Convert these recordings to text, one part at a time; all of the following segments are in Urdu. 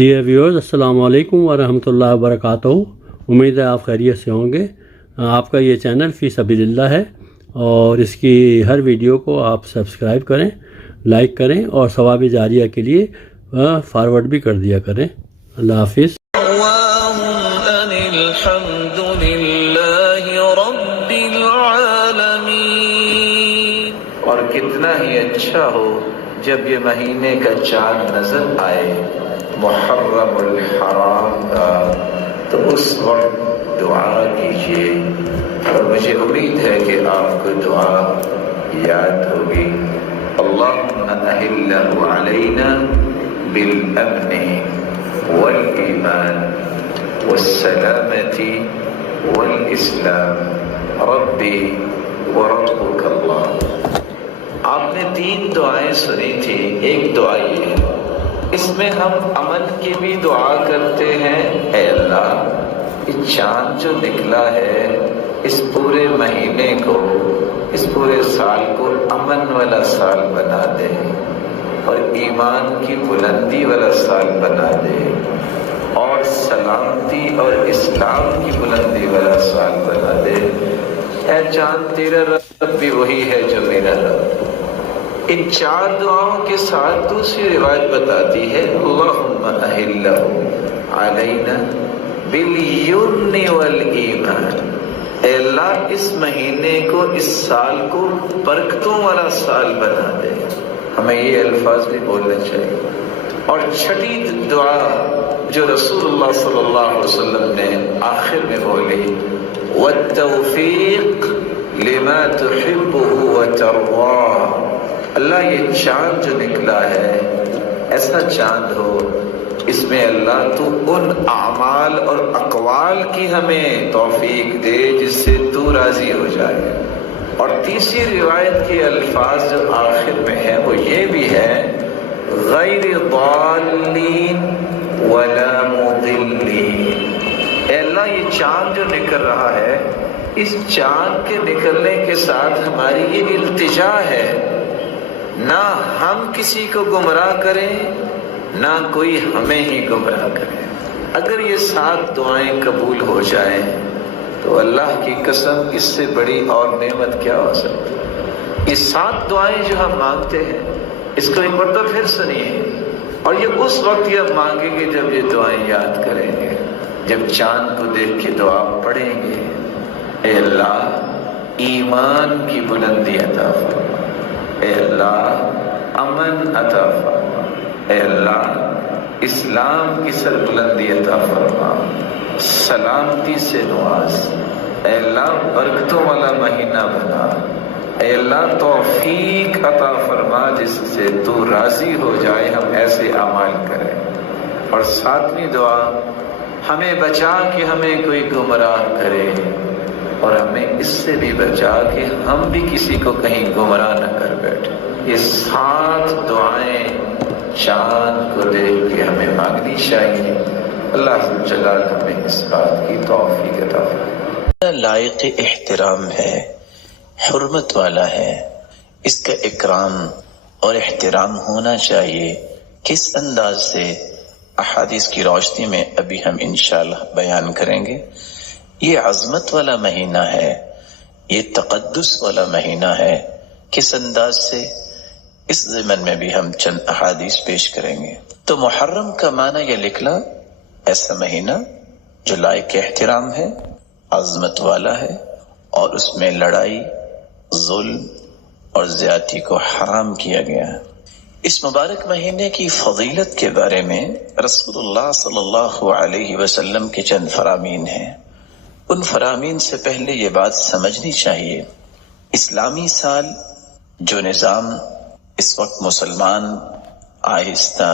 ڈیئر ویورز، السلام علیکم ورحمۃ اللہ وبرکاتہ۔ امید ہے آپ خیریت سے ہوں گے۔ آپ کا یہ چینل فی سبیل اللہ ہے اور اس کی ہر ویڈیو کو آپ سبسکرائب کریں، لائک کریں اور ثواب جاریہ کے لیے فارورڈ بھی کر دیا کریں۔ اللہ حافظ۔ اور کتنا ہی اچھا ہو جب یہ مہینے کا چاند نظر آئے محرم الحرام کا، تو اس وقت دعا کیجیے، اور مجھے امید ہے کہ آپ کو دعا یاد ہوگی۔ اللہم اہلہ علینا بالامن والایمان والسلامة والاسلام ربی وربک اللہ۔ آپ نے 3 دعائیں سنی تھی، ایک دعا یہ ہے، اس میں ہم امن کی بھی دعا کرتے ہیں، اے اللہ یہ چاند جو نکلا ہے اس پورے مہینے کو، اس پورے سال کو امن والا سال بنا دے اور ایمان کی بلندی والا سال بنا دے اور سلامتی اور اسلام کی بلندی والا سال بنا دے۔ اے چاند تیرا رب بھی وہی ہے جو میرا رب۔ ان 4 دعاؤں کے ساتھ دوسری روایت بتاتی ہے اللہم اہلہ علینا بالیمن والایمان، اے اللہ اس مہینے کو، اس سال کو برکتوں والا سال بنا دے۔ ہمیں یہ الفاظ بھی بولنے چاہیے۔ اور چھٹی دعا جو رسول اللہ صلی اللہ علیہ وسلم نے آخر میں بولی، والتوفیق لما تحبہ وترضاہ، اللہ یہ چاند جو نکلا ہے ایسا چاند ہو، اس میں اللہ تو ان اعمال اور اقوال کی ہمیں توفیق دے جس سے تو راضی ہو جائے۔ اور تیسری روایت کے الفاظ جو آخر میں ہیں وہ یہ بھی ہے، غیر ضالین ولا مضلین، اے اللہ یہ چاند جو نکل رہا ہے، اس چاند کے نکلنے کے ساتھ ہماری یہ التجا ہے، نہ ہم کسی کو گمراہ کریں نہ کوئی ہمیں ہی گمراہ کرے۔ اگر یہ 7 دعائیں قبول ہو جائیں تو اللہ کی قسم اس سے بڑی اور نعمت کیا ہو سکتی ہے۔ یہ 7 دعائیں جو ہم مانگتے ہیں اس کو ایک مرتبہ پھر سنیے، اور یہ اس وقت ہی ہم مانگیں گے جب یہ دعائیں یاد کریں گے، جب چاند کو دیکھ کے دعا پڑھیں گے، اے اللہ ایمان کی بلندی عطا فرما، اے اللہ امن عطا فرما، اے اللہ اسلام کی سربلندی عطا فرما، سلامتی سے نواز، اے اللہ برکتوں والا مہینہ بنا، اے اللہ توفیق عطا فرما جس سے تو راضی ہو جائے، ہم ایسے اعمال کریں۔ اور 7ویں دعا، ہمیں بچا کہ ہمیں کوئی گمراہ کرے، اور ہمیں اس سے بھی بچا کہ ہم بھی کسی کو کہیں گمراہ نہ کر بیٹھے۔ یہ 7 دعائیں چاند کو دیکھ کے ہمیں مانگنی چاہیے۔ اللہ جلال ہمیں اس بات کی توفیق عطا فرمائے۔ لائق احترام ہے، حرمت والا ہے، اس کا اکرام اور احترام ہونا چاہیے۔ کس انداز سے، احادیث کی روشنی میں ابھی ہم انشاءاللہ بیان کریں گے۔ یہ عظمت والا مہینہ ہے، یہ تقدس والا مہینہ ہے، کس انداز سے، اس ضمن میں بھی ہم چند احادیث پیش کریں گے۔ تو محرم کا معنی یہ نکلا ایسا مہینہ جو لائق احترام ہے، عظمت والا ہے، اور اس میں لڑائی، ظلم اور زیادتی کو حرام کیا گیا ہے۔ اس مبارک مہینے کی فضیلت کے بارے میں رسول اللہ صلی اللہ علیہ وسلم کے چند فرامین ہیں۔ ان فرامین سے پہلے یہ بات سمجھنی چاہیے، اسلامی سال جو نظام اس وقت مسلمان آہستہ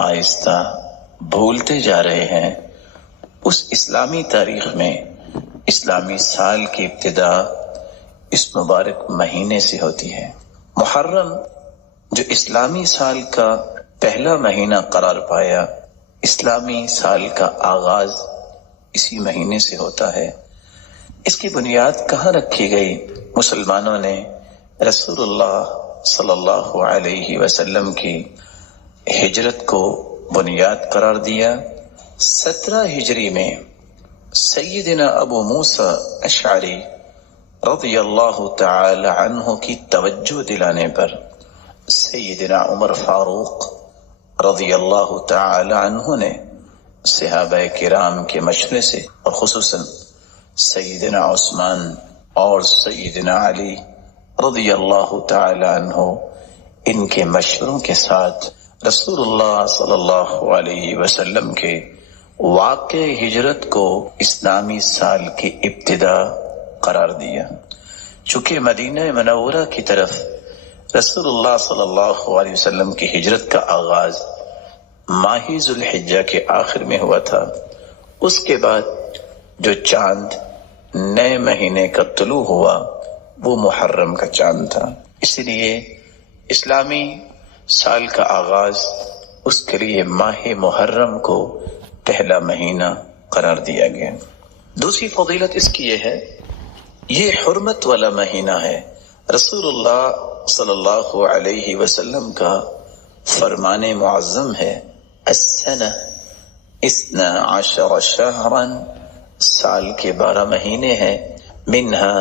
آہستہ بھولتے جا رہے ہیں، اس اسلامی تاریخ میں اسلامی سال کی ابتدا اس مبارک مہینے سے ہوتی ہے۔ محرم جو اسلامی سال کا پہلا مہینہ قرار پایا، اسلامی سال کا آغاز اسی مہینے سے ہوتا ہے۔ اس کی بنیاد کہاں رکھی گئی؟ مسلمانوں نے رسول اللہ صلی اللہ علیہ وسلم کی ہجرت کو بنیاد قرار دیا۔ 17 ہجری میں سیدنا ابو موسیٰ اشعری رضی اللہ تعالی عنہ کی توجہ دلانے پر سیدنا عمر فاروق رضی اللہ تعالی عنہ نے صحابہ کرام کے مشورے سے اور خصوصاً سیدنا عثمان اور سیدنا علی رضی اللہ تعالی عنہ ان کے مشوروں کے ساتھ رسول اللہ صلی اللہ علیہ وسلم کے واقع ہجرت کو اسلامی سال کی ابتدا قرار دیا۔ چونکہ مدینہ منورہ کی طرف رسول اللہ صلی اللہ علیہ وسلم کی ہجرت کا آغاز ماہ ذو الحجہ کے آخر میں ہوا تھا، اس کے بعد جو چاند نئے مہینے کا طلوع ہوا وہ محرم کا چاند تھا، اس لیے اسلامی سال کا آغاز اس کے لیے ماہ محرم کو پہلا مہینہ قرار دیا گیا۔ دوسری فضیلت اس کی یہ ہے، یہ حرمت والا مہینہ ہے۔ رسول اللہ صلی اللہ علیہ وسلم کا فرمان معظم ہے، السنہ 12 شہرا، سال کے 12 مہینے ہیں، منہا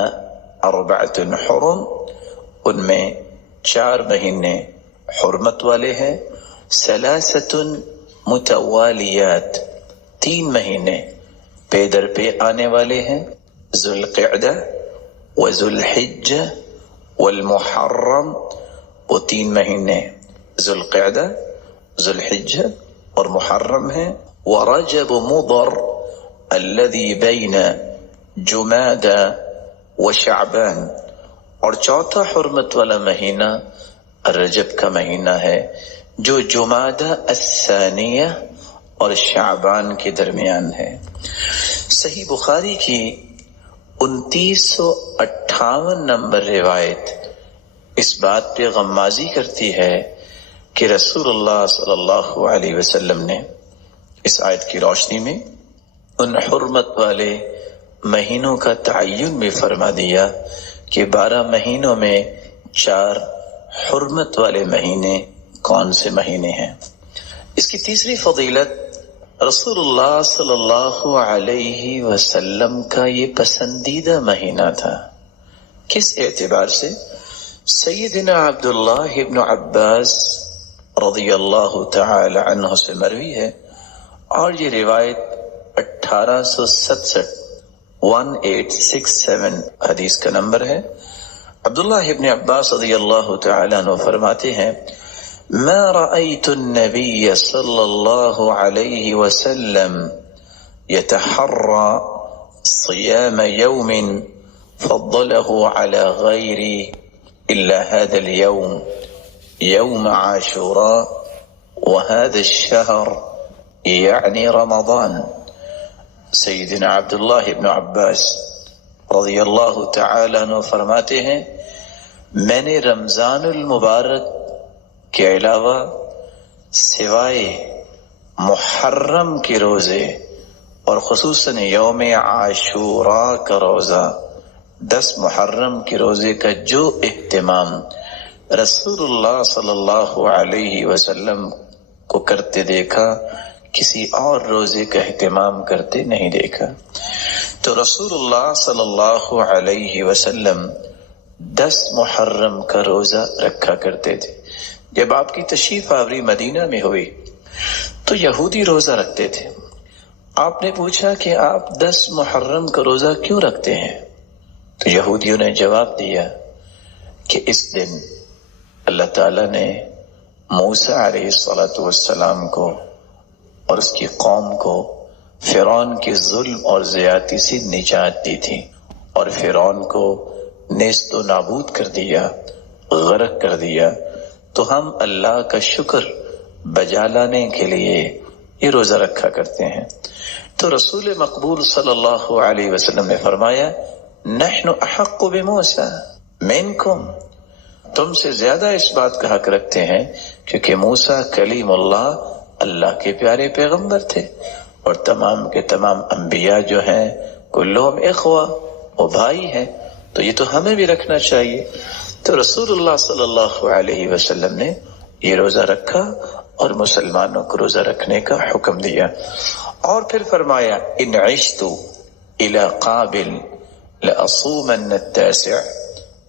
4 حرم، ان میں 4 مہینے حرمت والے ہیں، 3 متوالیات، 3 مہینے پے در پہ آنے والے ہیں، ذو القعدہ وذو الحجہ والمحرم، وہ 3 مہینے ذو القعدہ، ذو الحجہ اور محرم ہیں، ورجب مضر الذي بین جمادى وشعبان، اور چوتھا حرمت والا مہینہ رجب کا مہینہ ہے جو جمادہ الثانیہ اور شعبان کے درمیان ہے۔ صحیح بخاری کی 2958 نمبر روایت اس بات پہ غمازی کرتی ہے کہ رسول اللہ صلی اللہ علیہ وسلم نے اس آیت کی روشنی میں ان حرمت والے مہینوں کا تعین بھی فرما دیا کہ 12 مہینوں میں 4 حرمت والے مہینے کون سے مہینے ہیں۔ اس کی تیسری فضیلت، رسول اللہ صلی اللہ علیہ وسلم کا یہ پسندیدہ مہینہ تھا۔ کس اعتبار سے؟ سیدنا عبداللہ ابن عباس رضی اللہ تعالی عنہ سے مروی ہے، اور یہ روایت 1867 حدیث کا نمبر ہے۔ عبداللہ ابن عباس رضی اللہ تعالی عنہ فرماتے ہیں، ما رأيت النبي صلى الله عليه وسلم يتحرى صيام يوم فضله على غيري إلا هذا اليوم، يوم عاشوراء، وهذا الشهر يعني رمضان۔ سیدنا عبداللہ ابن عباس رضی اللہ تعالی عنہ فرماتے ہیں، میں نے رمضان المبارک کے علاوہ سوائے محرم کے روزے اور خصوصاً یوم عاشوراء کا روزہ، 10 محرم کے روزے کا جو اہتمام رسول اللہ صلی اللہ علیہ وسلم کو کرتے دیکھا، کسی اور روزے کا اہتمام کرتے نہیں دیکھا۔ تو رسول اللہ صلی اللہ علیہ وسلم 10 محرم کا روزہ رکھا کرتے تھے۔ جب آپ کی تشریف آوری مدینہ میں ہوئی تو یہودی روزہ رکھتے تھے۔ آپ نے پوچھا کہ آپ 10 محرم کا روزہ کیوں رکھتے ہیں؟ تو یہودیوں نے جواب دیا کہ اس دن اللہ تعالیٰ نے موسیٰ علیہ السلام کو اور اس کی قوم کو فرعون کے ظلم اور زیادتی سے نجات دی تھی، اور فرعون کو نیست و نابود کر دیا، غرق کر دیا۔ تو ہم اللہ کا شکر بجا لانے کے لیے یہ روزہ رکھا کرتے ہیں۔ تو رسول مقبول صلی اللہ علیہ وسلم نے فرمایا، نحن احق بموسیٰ منکم، تم سے زیادہ اس بات کا حق رکھتے ہیں کیونکہ موسیٰ کلیم اللہ، اللہ کے پیارے پیغمبر تھے، اور تمام کے تمام انبیاء جو ہیں کلہم اخوہ، وہ بھائی ہیں، تو یہ تو ہمیں بھی رکھنا چاہیے۔ تو رسول اللہ صلی اللہ علیہ وسلم نے یہ روزہ رکھا اور مسلمانوں کو روزہ رکھنے کا حکم دیا، اور پھر فرمایا ان عشت الی قابل لأصومن التاسع،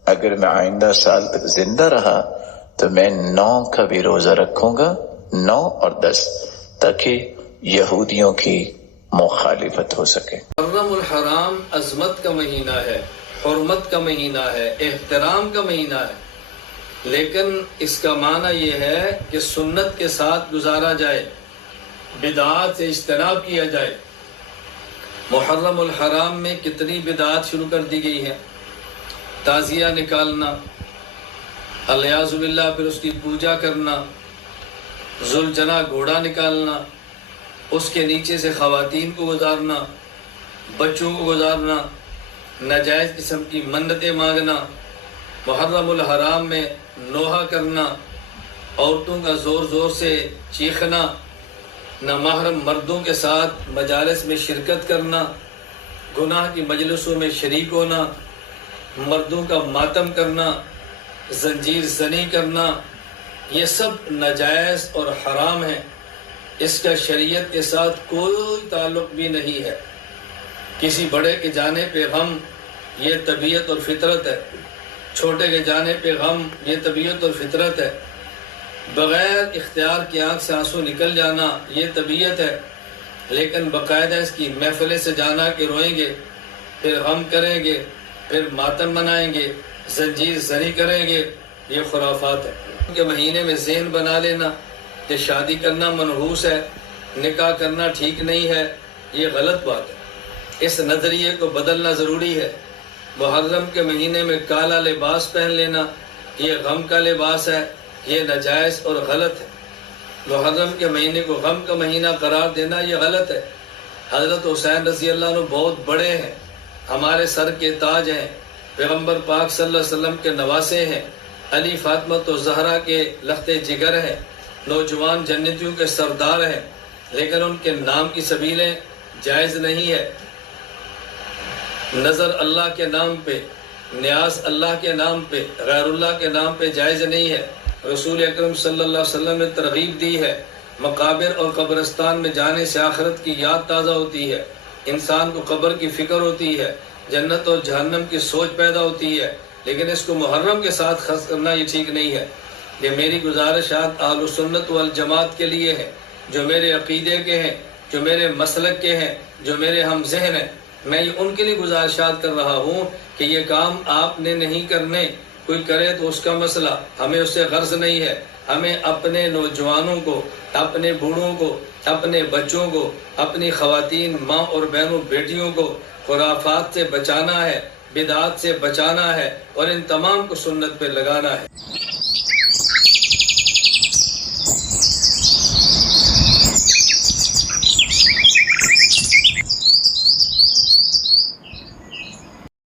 اگر میں آئندہ سال تک زندہ رہا تو میں 9 کا بھی روزہ رکھوں گا، 9 اور 10، تاکہ یہودیوں کی مخالفت ہو سکے۔ محرم الحرام عظمت کا مہینہ ہے، حرمت کا مہینہ ہے، احترام کا مہینہ ہے، لیکن اس کا معنی یہ ہے کہ سنت کے ساتھ گزارا جائے، بدعات سے اجتناب کیا جائے۔ محرم الحرام میں کتنی بدعات شروع کر دی گئی ہیں، تعزیہ نکالنا، الیاذ باللہ، پھر اس کی پوجا کرنا، ذوالجناح گھوڑا نکالنا، اس کے نیچے سے خواتین کو گزارنا، بچوں کو گزارنا، ناجائز قسم کی منتیں مانگنا، محرم الحرام میں نوحہ کرنا، عورتوں کا زور زور سے چیخنا، نامحرم مردوں کے ساتھ مجالس میں شرکت کرنا، گناہ کی مجلسوں میں شریک ہونا، مردوں کا ماتم کرنا، زنجیر زنی کرنا، یہ سب ناجائز اور حرام ہے۔ اس کا شریعت کے ساتھ کوئی تعلق بھی نہیں ہے۔ کسی بڑے کے جانے پہ غم، یہ طبیعت اور فطرت ہے، چھوٹے کے جانے پہ غم، یہ طبیعت اور فطرت ہے، بغیر اختیار کی آنکھ سے آنسو نکل جانا، یہ طبیعت ہے، لیکن باقاعدہ اس کی محفلیں سے جانا کہ روئیں گے، پھر غم کریں گے، پھر ماتم منائیں گے، زنجیر زنی کریں گے، یہ خرافات ہے۔ کہ مہینے میں ذہن بنا لینا کہ شادی کرنا منحوس ہے، نکاح کرنا ٹھیک نہیں ہے، یہ غلط بات ہے۔ اس نظریے کو بدلنا ضروری ہے۔ محرم کے مہینے میں کالا لباس پہن لینا، یہ غم کا لباس ہے، یہ ناجائز اور غلط ہے۔ محرم کے مہینے کو غم کا مہینہ قرار دینا یہ غلط ہے۔ حضرت حسین رضی اللہ عنہ بہت بڑے ہیں، ہمارے سر کے تاج ہیں، پیغمبر پاک صلی اللہ علیہ وسلم کے نواسے ہیں، علی فاطمہ و زہرا کے لخت جگر ہیں، نوجوان جنتیوں کے سردار ہیں، لیکن ان کے نام کی سبیلیں جائز نہیں ہے۔ نظر اللہ کے نام پہ، نیاز اللہ کے نام پہ، غیر اللہ کے نام پہ جائز نہیں ہے۔ رسول اکرم صلی اللہ علیہ وسلم نے ترغیب دی ہے، مقابر اور قبرستان میں جانے سے آخرت کی یاد تازہ ہوتی ہے، انسان کو قبر کی فکر ہوتی ہے، جنت اور جہنم کی سوچ پیدا ہوتی ہے، لیکن اس کو محرم کے ساتھ خاص کرنا یہ ٹھیک نہیں ہے۔ یہ میری گزارشات اہل سنت والجماعت کے لیے ہے، جو میرے عقیدے کے ہیں، جو میرے مسلک کے ہیں، جو میرے ہم ذہن ہیں، میں یہ ان کے لیے گزارشات کر رہا ہوں کہ یہ کام آپ نے نہیں کرنے، کوئی کرے تو اس کا مسئلہ، ہمیں اس سے غرض نہیں ہے۔ ہمیں اپنے نوجوانوں کو، اپنے بوڑھوں کو، اپنے بچوں کو، اپنی خواتین ماں اور بہنوں بیٹیوں کو خرافات سے بچانا ہے، بدعات سے بچانا ہے، اور ان تمام کو سنت پہ لگانا ہے۔